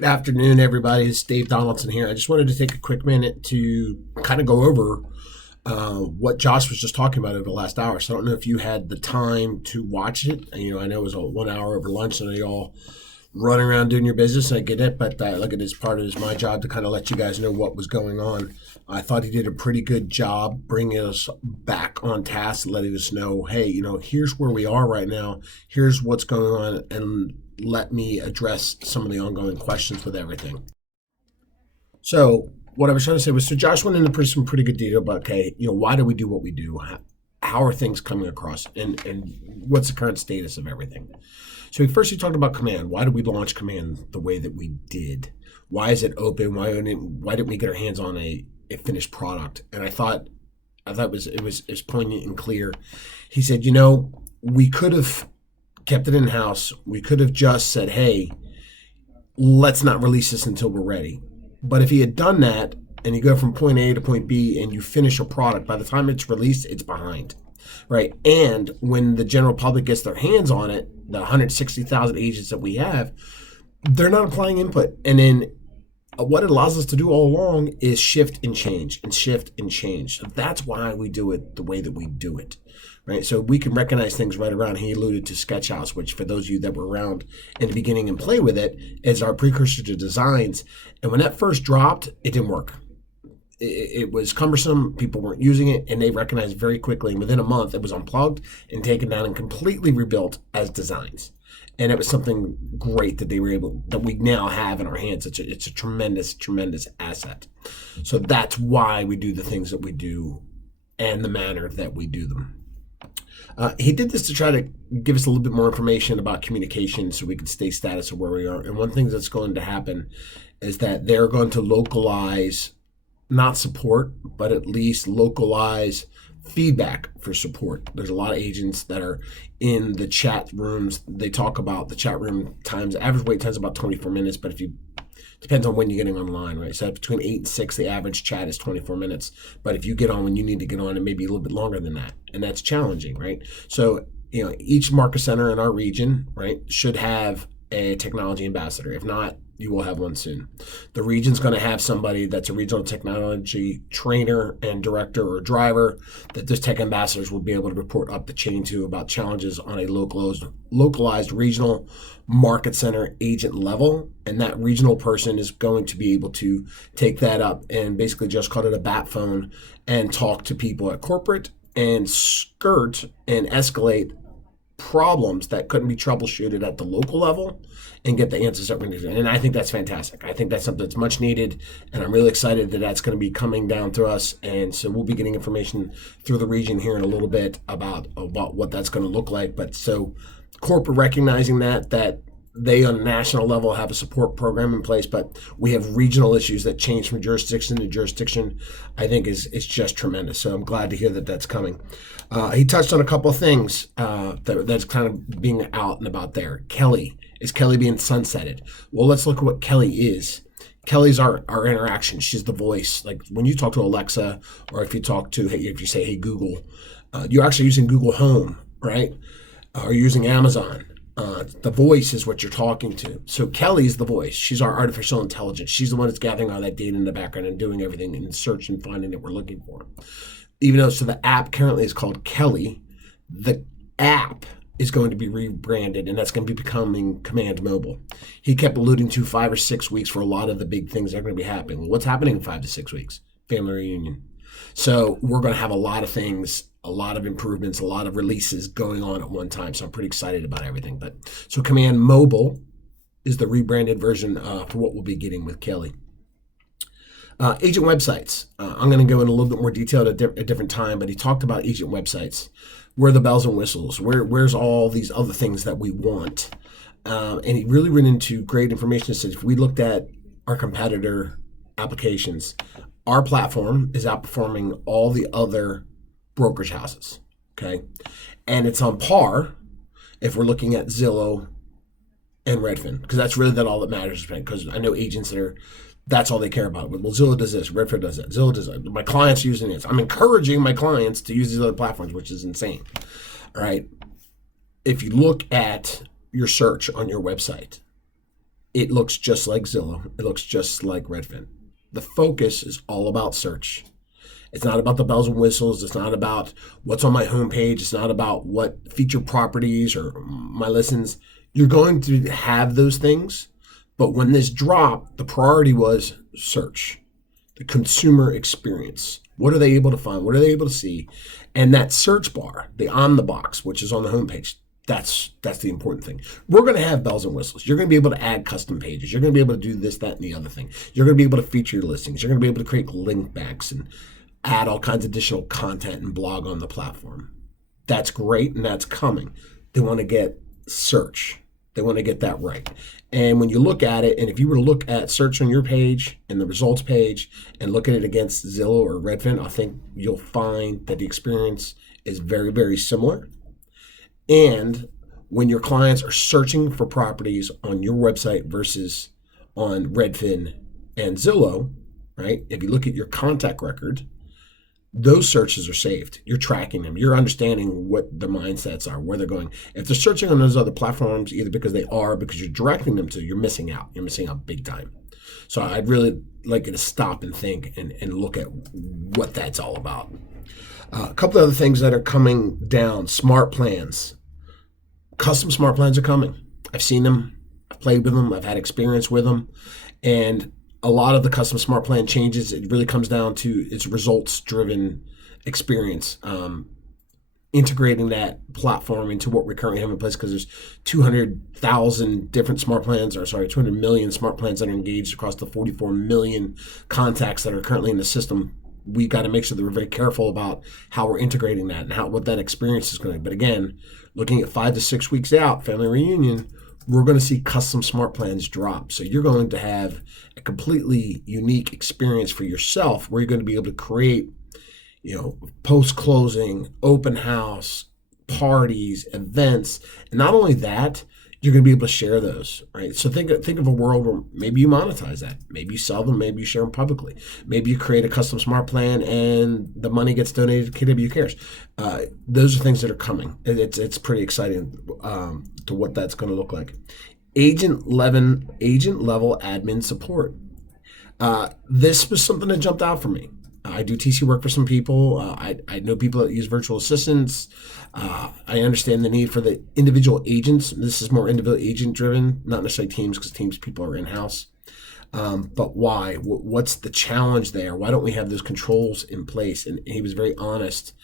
Good afternoon, everybody. It's Dave Donaldson here. I just wanted to take a quick minute to kind of go over what Josh was just talking about over the last hour. So I don't know if you had the time to watch it. I know it was a 1 hour over lunch, and you all running around doing your business. I get it, but look at it as part of it is my job to kind of let you guys know what was going on. I thought he did a pretty good job bringing us back on task, letting us know, hey, here's where we are right now. Here's what's going on, and let me address some of the ongoing questions with everything. So what I was trying to say was, so Josh went into some pretty good detail about, okay, why do we do what we do? How are things coming across, and what's the current status of everything? So first he talked about Command. Why did we launch Command the way that we did? Why is it open? Why didn't we get our hands on a finished product? And I thought it was poignant and clear. He said, we could have kept it in house. We could have just said, hey, let's not release this until we're ready. But if he had done that and you go from point A to point B and you finish a product, by the time it's released, it's behind, right? And when the general public gets their hands on it, the 160,000 agents that we have, they're not applying input. And then what it allows us to do all along is shift and change and shift and change. So that's why we do it the way that we do it, right? So we can recognize things right around. He alluded to Sketchhouse, which for those of you that were around in the beginning and play with it, is our precursor to designs. And when that first dropped, it didn't work. It was cumbersome. People weren't using it, and they recognized very quickly. And within a month, it was unplugged and taken down and completely rebuilt as designs. And it was something great that we now have in our hands. It's a tremendous, tremendous asset. So that's why we do the things that we do and the manner that we do them. He did this to try to give us a little bit more information about communication so we could stay status of where we are. And one thing that's going to happen is that they're going to localize, not support, but at least localize feedback for support. There's a lot of agents that are in the chat rooms. They talk about the chat room times, average wait time is about 24 minutes, but depends on when you're getting online, right? So between 8 and 6, the average chat is 24 minutes. But if you get on when you need to get on, it may be a little bit longer than that. And that's challenging, right? So, each market center in our region, right, should have a technology ambassador. If not, you will have one soon. The region's going to have somebody that's a regional technology trainer and director or driver that those tech ambassadors will be able to report up the chain to about challenges on a localized regional market center agent level. And that regional person is going to be able to take that up and basically just call it a bat phone and talk to people at corporate and skirt and escalate problems that couldn't be troubleshooted at the local level and get the answers that we need. And I think that's fantastic. I think that's something that's much needed, and I'm really excited that that's going to be coming down to us. And so we'll be getting information through the region here in a little bit about what that's going to look like. But so corporate recognizing that they on a national level have a support program in place, but we have regional issues that change from jurisdiction to jurisdiction, I think is just tremendous. So I'm glad to hear that that's coming. He touched on a couple of things that's kind of being out and about there. Is Kelly being sunsetted? Well, let's look at what Kelly is. Kelly's our interaction. She's the voice. Like when you talk to Alexa, or if you say, hey, Google, you're actually using Google Home, right? Or using Amazon. The voice is what you're talking to. So Kelly's the voice. She's our artificial intelligence. She's the one that's gathering all that data in the background and doing everything in search and finding that we're looking for. So the app currently is called Kelly. The app is going to be rebranded, and that's going to be becoming Command Mobile. He kept alluding to 5 or 6 weeks for a lot of the big things that are going to be happening. What's happening in 5 to 6 weeks? Family reunion. So we're going to have a lot of things, a lot of improvements, a lot of releases going on at one time. So I'm pretty excited about everything. So Command Mobile is the rebranded version for what we'll be getting with Kelly. Agent websites. I'm going to go in a little bit more detail at a different time, but he talked about agent websites. Where are the bells and whistles? Where's all these other things that we want? And he really went into great information. He said if we looked at our competitor applications, our platform is outperforming all the other brokerage houses, okay? And it's on par if we're looking at Zillow and Redfin, because that's really all that matters, because I know agents that's all they care about. Well, Zillow does this, Redfin does that, Zillow does that. My clients are using this. I'm encouraging my clients to use these other platforms, which is insane, all right? If you look at your search on your website, it looks just like Zillow. It looks just like Redfin. The focus is all about search. It's not about the bells and whistles. It's not about what's on my homepage. It's not about what featured properties or my listings. You're going to have those things. But when this dropped, the priority was search, the consumer experience. What are they able to find? What are they able to see? And that search bar, the Omnibox, which is on the homepage, that's the important thing. We're going to have bells and whistles. You're going to be able to add custom pages. You're going to be able to do this, that, and the other thing. You're going to be able to feature your listings. You're going to be able to create link backs and add all kinds of additional content and blog on the platform. That's great, and that's coming. They want to get search. They want to get that right. And when you look at it, and if you were to look at search on your page and the results page and look at it against Zillow or Redfin, I think you'll find that the experience is very, very similar. And when your clients are searching for properties on your website versus on Redfin and Zillow, right? If you look at your contact record, those searches are saved. You're tracking them. You're understanding what their mindsets are, where they're going. If they're searching on those other platforms, either because they are, because you're directing them to, you're missing out. You're missing out big time. So I'd really like you to stop and think and look at what that's all about. A couple of other things that are coming down. Smart plans. Custom smart plans are coming. I've seen them. I've played with them. I've had experience with them. And a lot of the custom smart plan changes, it really comes down to its results-driven experience. Integrating that platform into what we currently have in place, because there's 200,000 different smart plans, 200 million smart plans that are engaged across the 44 million contacts that are currently in the system. We got to make sure that we're very careful about how we're integrating that and what that experience is going to be. But again, looking at 5 to 6 weeks out, family reunion, we're going to see custom smart plans drop. So you're going to have a completely unique experience for yourself where you're going to be able to create, post-closing, open house, parties, events. And not only that, you're going to be able to share those, right? So think of a world where maybe you monetize that. Maybe you sell them, maybe you share them publicly. Maybe you create a custom smart plan and the money gets donated to KW Cares. Those are things that are coming. It's pretty exciting to what that's going to look like. Agent level admin support. This was something that jumped out for me. I do TC work for some people. I know people that use virtual assistants. I understand the need for the individual agents. This is more individual agent driven, not necessarily teams, because teams people are in-house. But why? What's the challenge there? Why don't we have those controls in place? And he was very honest.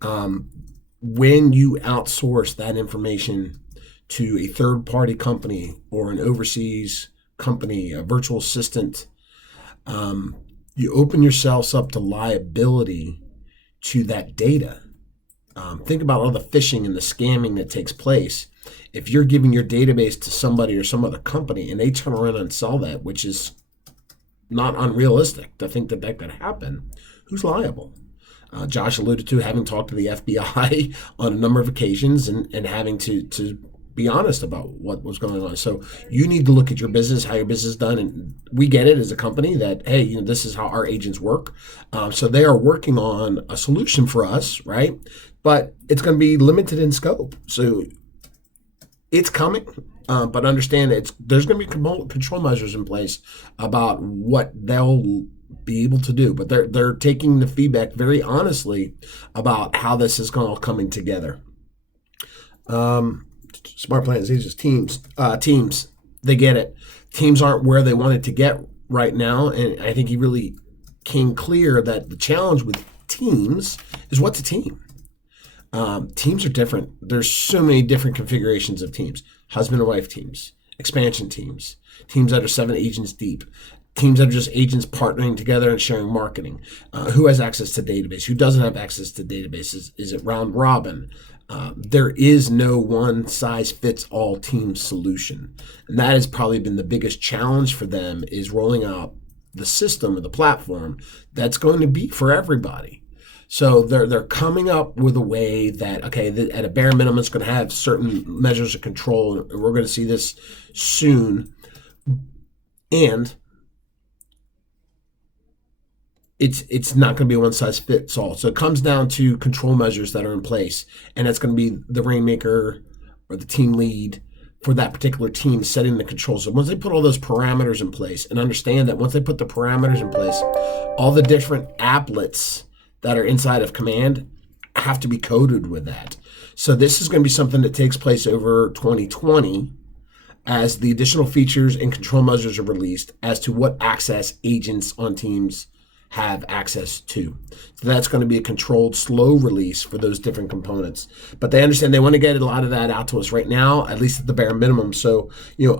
When you outsource that information to a third-party company or an overseas company, a virtual assistant, you open yourselves up to liability to that data. Think about all the phishing and the scamming that takes place. If you're giving your database to somebody or some other company and they turn around and sell that, which is not unrealistic to think that could happen, who's liable? Josh alluded to having talked to the FBI on a number of occasions and having to be honest about what was going on. So you need to look at your business, how your business is done. And we get it as a company that, hey, this is how our agents work. So they are working on a solution for us, right? But it's going to be limited in scope. So it's coming, but understand there's going to be control measures in place about what they'll be able to do. But they're taking the feedback very honestly about how this is all coming together. Smart plans, these are teams. They get it. Teams aren't where they wanted to get right now. And I think he really came clear that the challenge with teams is what's a team? Teams are different. There's so many different configurations of teams. Husband and wife teams, expansion teams, teams that are 7 agents deep, teams that are just agents partnering together and sharing marketing. Who has access to database? Who doesn't have access to databases? Is it round robin? There is no one size fits all team solution. And that has probably been the biggest challenge for them, is rolling out the system or the platform that's going to be for everybody. So they're coming up with a way that, okay, at a bare minimum, it's going to have certain measures of control, and we're going to see this soon. And it's not going to be a one size fits all. So it comes down to control measures that are in place, and that's going to be the rainmaker or the team lead for that particular team setting the controls. So once they put all those parameters in place, and understand that once they put the parameters in place, all the different applets that are inside of command have to be coded with that. So this is going to be something that takes place over 2020 as the additional features and control measures are released as to what access agents on teams have access to. So that's going to be a controlled, slow release for those different components. But they understand they want to get a lot of that out to us right now, at least at the bare minimum. So,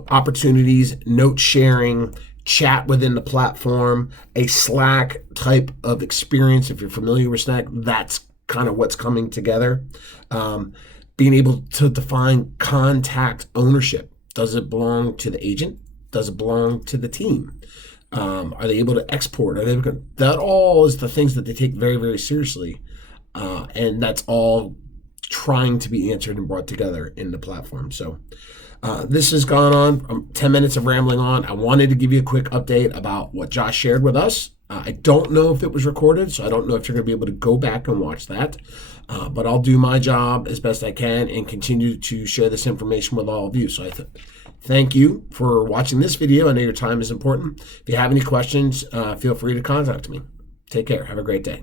opportunities, note sharing, chat within the platform, a Slack type of experience. If you're familiar with Slack, that's kind of what's coming together. Being able to define contact ownership. Does it belong to the agent? Does it belong to the team? Are they able to export? That all is the things that they take very, very seriously. And that's all trying to be answered and brought together in the platform. So this has gone on 10 minutes of rambling on. I wanted to give you a quick update about what Josh shared with us. I don't know if it was recorded, so I don't know if you're going to be able to go back and watch that. But I'll do my job as best I can and continue to share this information with all of you. So thank you for watching this video. I know your time is important. If you have any questions, feel free to contact me. Take care. Have a great day.